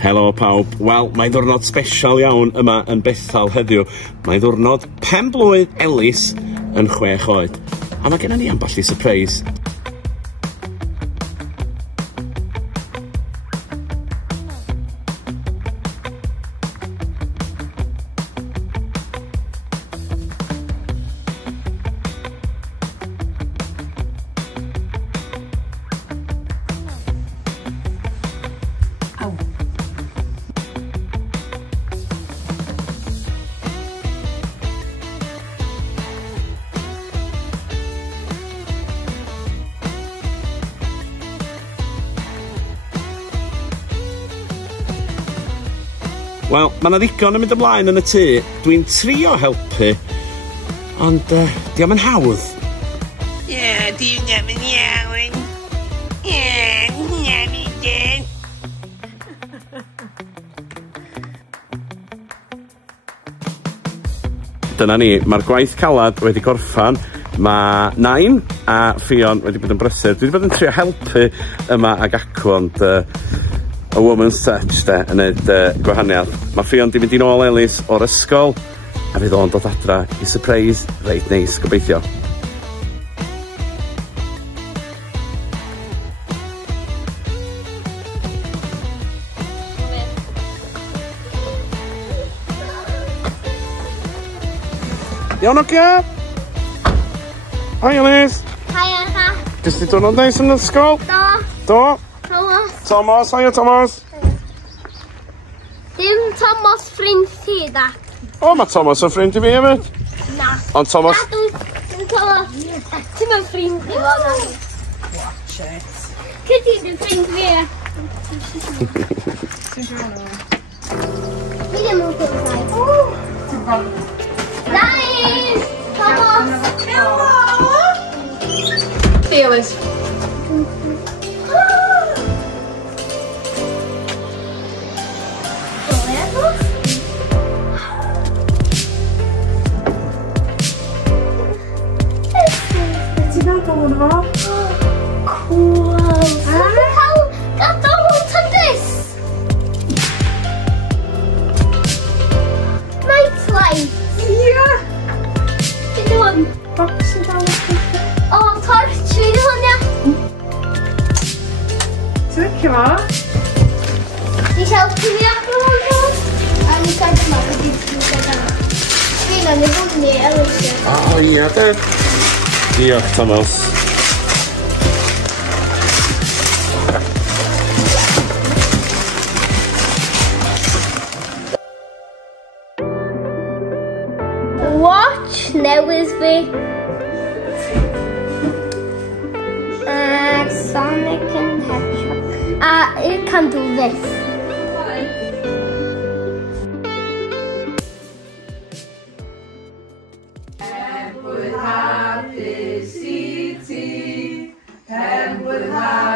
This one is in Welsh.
Helo pawb. Wel, mae ddwrnod sbesial iawn yma yn Bethal heddiw. Mae ddwrnod Penblwydd Elis yn 6 oed. A mae gennym ni ambell i surprise. Wel, mae yna ddigon yn mynd ymlaen yn y tŷ. Dwi'n trio helpu, ond diolch yn hawdd. Diolch yn iawn. Dyna ni, mae'r gwaith calad wedi gorffan. Mae Nain a Ffion wedi bod yn brysur. Dwi wedi bod yn trio helpu yma ag acw, ond a woman's touch de, yn neud gwahaniaeth. Mae Ffion di mynd i nôl Elis o'r ysgol, a fydd o'n dod adra i surprise reit neis, gobeithio. Iawn ogia? Hi Elis. Hi Anna. Gys ti diwrnod neis yn ysgol? Do. Do? Thomas. Thomas, hiya Thomas. Dim Thomas ffrind ti da. O, mae Thomas yn ffrind i fi hefyd. Na. Ond Thomas... Dim Thomas. Ti'n mynd ffrind i fo na. Watch it. Cydi dim ffrind fi. Fi ddim yn gwybod. Nice! Thomas! Hello! Elis. Ti'n gael gofyn fo? Cool! Ti'n cael gadael nhw'n tydus? Nightlight! Ia! Ti'n hwn? Box yn dal o O, torch fi di hwn, ia? Ti'n licio fo? Di helpu fi ac yn hwn? A ni gael yma, ydy ti'n gael yma. Fi'n o'n i fod ni, Elis. O, ia, de. Diolch, Thomas. Watch newydd fi. Sonic and Hedgehog. It can do this. Penblwydd hapus i ti, Penblwydd hapus.